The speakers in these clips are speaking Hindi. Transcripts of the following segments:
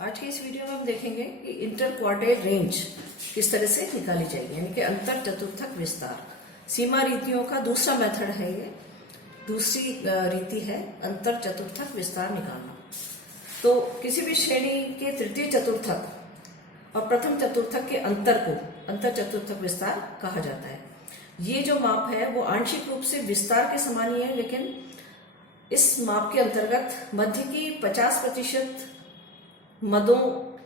आज की इस वीडियो में हम देखेंगे कि इंटर क्वार्टाइल रेंज किस तरह से निकाली जाएगी, यानी कि अंतर चतुर्थक विस्तार। सीमा रीतियों का दूसरा मेथड है ये, दूसरी रीति है अंतर चतुर्थक विस्तार निकालना। तो किसी भी श्रेणी के तृतीय चतुर्थक और प्रथम चतुर्थक के अंतर को अंतर चतुर्थक विस्तार कहा जाता है। ये जो माप है वो आंशिक रूप से विस्तार के समान ही है, लेकिन इस माप के अंतर्गत मध्य की 50% मदों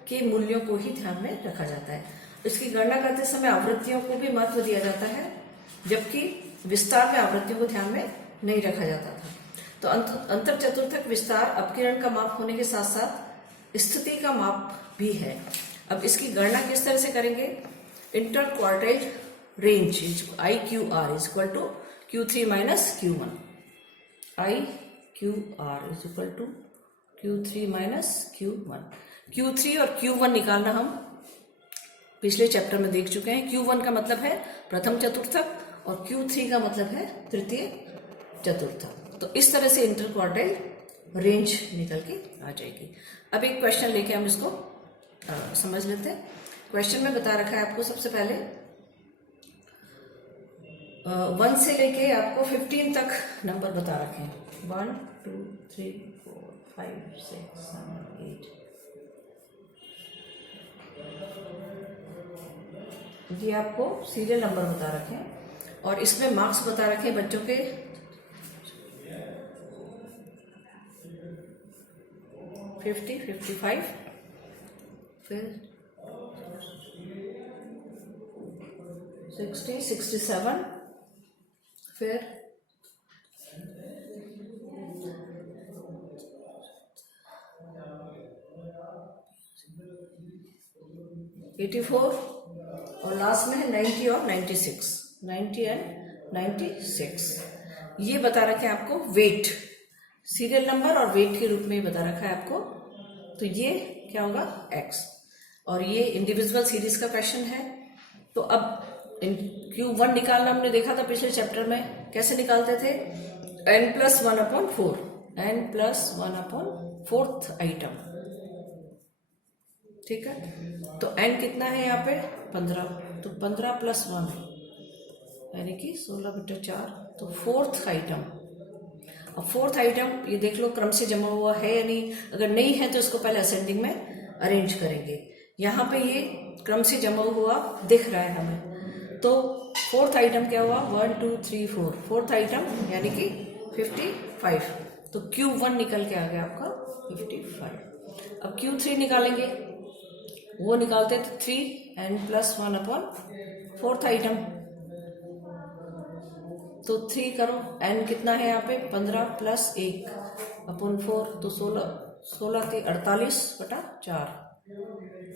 के मूल्यों को ही ध्यान में रखा जाता है। इसकी गणना करते समय आवृत्तियों को भी महत्व दिया जाता है, जबकि विस्तार में आवृत्तियों को ध्यान में नहीं रखा जाता था। तो अंतर चतुर्थक विस्तार अपकिरण का माप होने के साथ साथ स्थिति का माप भी है। अब इसकी गणना किस तरह से करेंगे? Inter quartile range IQR is equal to Q3 minus Q1। IQR is equal to Q3 minus Q1। Q3 और Q1 निकालना हम पिछले चैप्टर में देख चुके हैं। Q1 का मतलब है प्रथम चतुर्थक और Q3 का मतलब है तृतीय चतुर्थक। तो इस तरह से इंटर क्वार्टाइल रेंज निकल के आ जाएगी। अब एक क्वेश्चन लेके हम इसको समझ लेते हैं। क्वेश्चन में बता रखा है आपको सबसे पहले 1 से लेके आपको 15 तक नंबर बता रखे हैं। 1 2 3 4 5 6 7 8। ये आपको सीरियल नंबर बता रखे हैं और इसमें मार्क्स बता रखे हैं बच्चों के 50 55 फिर 60 67 फिर 84 और लास्ट में है 90 और 96। 90 एंड 96 ये बता रखे हैं आपको वेट, सीरियल नंबर और वेट के रूप में बता रखा है आपको। तो ये क्या होगा? X। और ये इंडिविजुअल सीरीज का क्वेश्चन है। तो अब Q1 निकालना हमने देखा था पिछले चैप्टर में, कैसे निकालते थे? n+1/4, n+1/4th item. ठीक है, तो n कितना है यहाँ पे? 15। तो 15 + 1 यानी कि 16/4। तो फोर्थ आइटम। अब फोर्थ आइटम ये देख लो क्रम से जमा हुआ है या नहीं। अगर नहीं है तो इसको पहले असेंडिंग में अरेंज करेंगे। यहाँ पे ये क्रम से जमा हुआ दिख रहा है हमें। तो फोर्थ आइटम क्या हुआ? 1 2 3 4। फोर्थ आइटम यानी कि 55। तो Q1 निकल के आ गया आपका 55। अब Q3 निकालेंगे, वो निकालते थे 3 n+1/4th आइटम। तो 3 करो, n कितना है यहाँ पे? 15 + 1/4 तो 16 के 48/4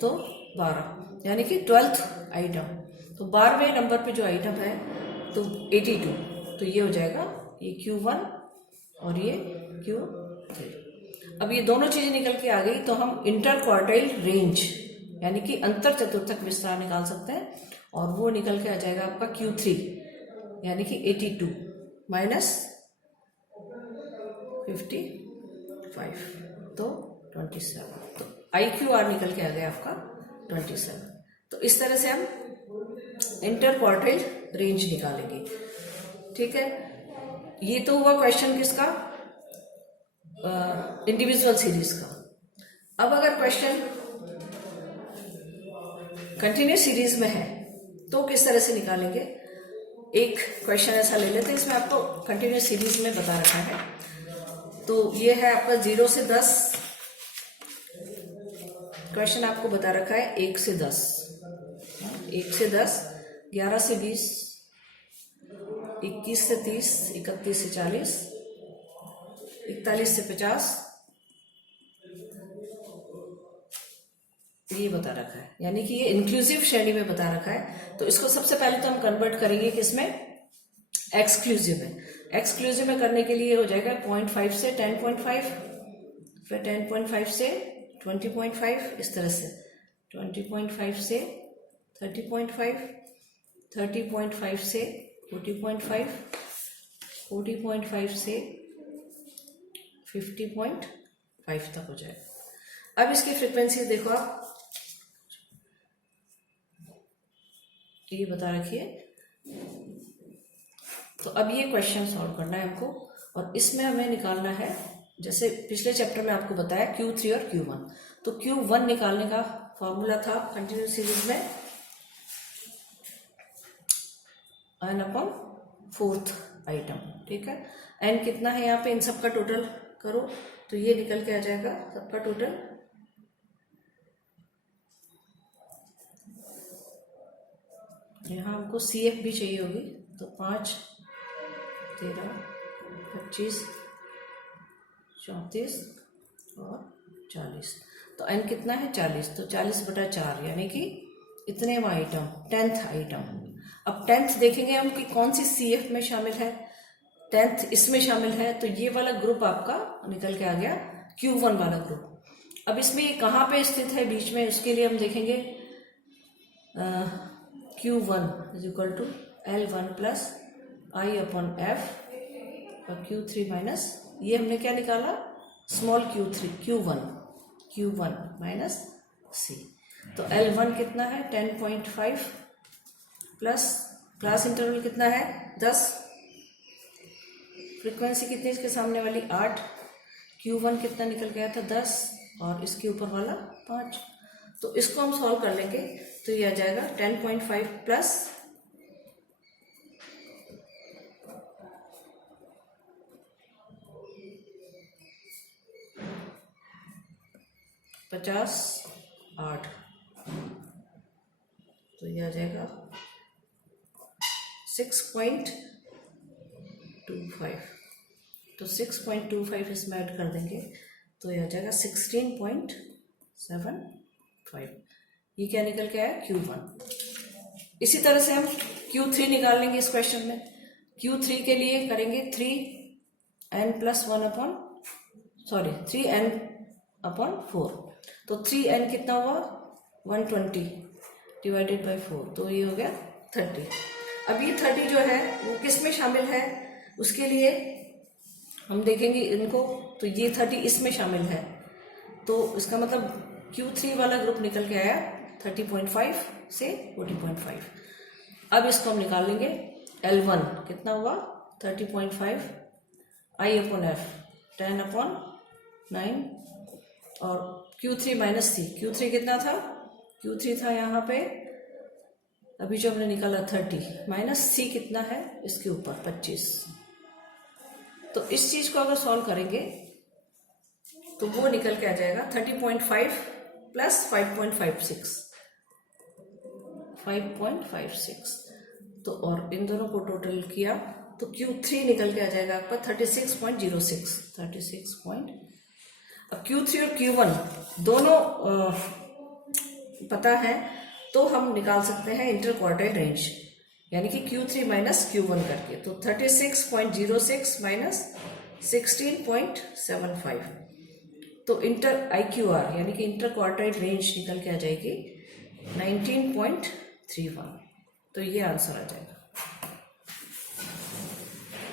तो 12 यानी कि 12th आइटम। तो 12वें नंबर पे जो आइटम है तो 82। तो ये हो जाएगा ये Q1 और ये Q3। अब ये दोनों चीजें निकल के आ गई तो हम इंटर क्वार्टाइल रेंज यानी कि अंतर चतुर्थक विस्तार निकाल सकते हैं, और वो निकल के आ जाएगा आपका Q3 यानी कि 82 माइनस 55 तो 27। तो IQR निकल के आ गया आपका 27। तो इस तरह से हम इंटर क्वार्टाइल रेंज निकालेंगे। ठीक है, ये तो हुआ क्वेश्चन किसका? इंडिविजुअल सीरीज का। अब अगर क्वेश्चन कंटिन्यूस सीरीज में है तो किस तरह से निकालेंगे? एक क्वेश्चन ऐसा ले लेते हैं, इसमें आपको कंटिन्यूस सीरीज में बता रखा है। तो ये है आपका 0 से 10। क्वेश्चन आपको बता रखा है 1 से 10, 1 से 10, 11 से 20, 21 से 30, 31 से 40, 41 से 50, ये बता रखा है। यानी कि ये इंक्लूसिव श्रेणी में बता रखा है। तो इसको सबसे पहले तो हम कन्वर्ट करेंगे कि इसमें एक्सक्लूसिव में। एक्सक्लूसिव में करने के लिए हो जाएगा 0.5 से 10.5, फिर 10.5 से 20.5, इस तरह से 20.5 से 30.5, 30.5 से 40.5, 40.5 से 50.5 तक हो जाएगा। अब इसकी फ्रीक्वेंसी देखो आप, ये बता रखिए। तो अब ये क्वेश्चन सॉल्व करना है हमको, और इसमें हमें निकालना है, जैसे पिछले चैप्टर में आपको बताया Q3 और Q1। तो Q1 निकालने का फॉर्मूला था कंटिन्यूस सीरीज में n/4th आइटम, ठीक है। n कितना है यहाँ पे, इन सबका टोटल करो तो ये निकल के आ जाएगा सबका टोटल। यहाँ हमको CF भी चाहिए होगी, तो 5, 13, 25, 34 और 40। तो n कितना है 40, तो 40/4 यानी कि इतने आइटम, 10th आइटम। अब 10th देखेंगे हम कि कौन सी CF में शामिल है, 10th इसमें शामिल है, तो ये वाला ग्रुप आपका निकल के आ गया Q1 वाला ग्रुप। अब इसमें ये कहाँ पे स्थित है बीच में, उसके लिए हम देखेंगे Q1 = L1 + I/F और Q3 माइनस, ये हमने क्या निकाला, स्मॉल Q1 माइनस C। तो L1 कितना है 10.5 प्लस क्लास इंटरवल कितना है 10, फ्रीक्वेंसी कितनी इसके सामने वाली 8, Q1 कितना निकल गया था 10 और इसके ऊपर वाला 5। तो इसको हम सॉल्व कर लेंगे तो ये आ जाएगा 10.5 प्लस 50/8, तो ये आ जाएगा 6.25। तो 6.25 इसमें ऐड कर देंगे तो ये आ जाएगा 16.75। ये क्या निकल के आया Q1। इसी तरह से हम Q3 निकाल लेंगे इस क्वेश्चन में। Q3 के लिए करेंगे 3n/4। तो 3n कितना हुआ 120 /4, तो ये हो गया 30। अब ये 30 जो है वो किस में शामिल है, उसके लिए हम देखेंगे इनको, तो ये 30 इसमें शामिल है, तो इसका मतलब Q3 वाला ग्रुप निकल के आया 30.5 से 40.5। अब इसको हम निकाल लेंगे, L1 कितना हुआ 30.5 I/F 10/9 और Q3 माइनस C। Q3 कितना था, Q3 था यहाँ पे अभी जो हमने निकाला 30 माइनस C कितना है इसके ऊपर 25। तो इस चीज को अगर सॉल्व करेंगे तो वो निकल के आ जाएगा 30.5 प्लस 5.56। तो और इन दोनों को टोटल किया तो Q3 निकल के आ जाएगा आपका 36.06। अब Q3 और Q1 दोनों पता है तो हम निकाल सकते हैं इंटर क्वार्टाइल रेंज, यानी कि Q3 माइनस Q1 करके। तो 36.06 माइनस 16.75, तो इंटर IQR यानी कि इंटर क्वार्टाइल रेंज निकल के आ जाएगी 19.31। तो ये आंसर आ जाएगा।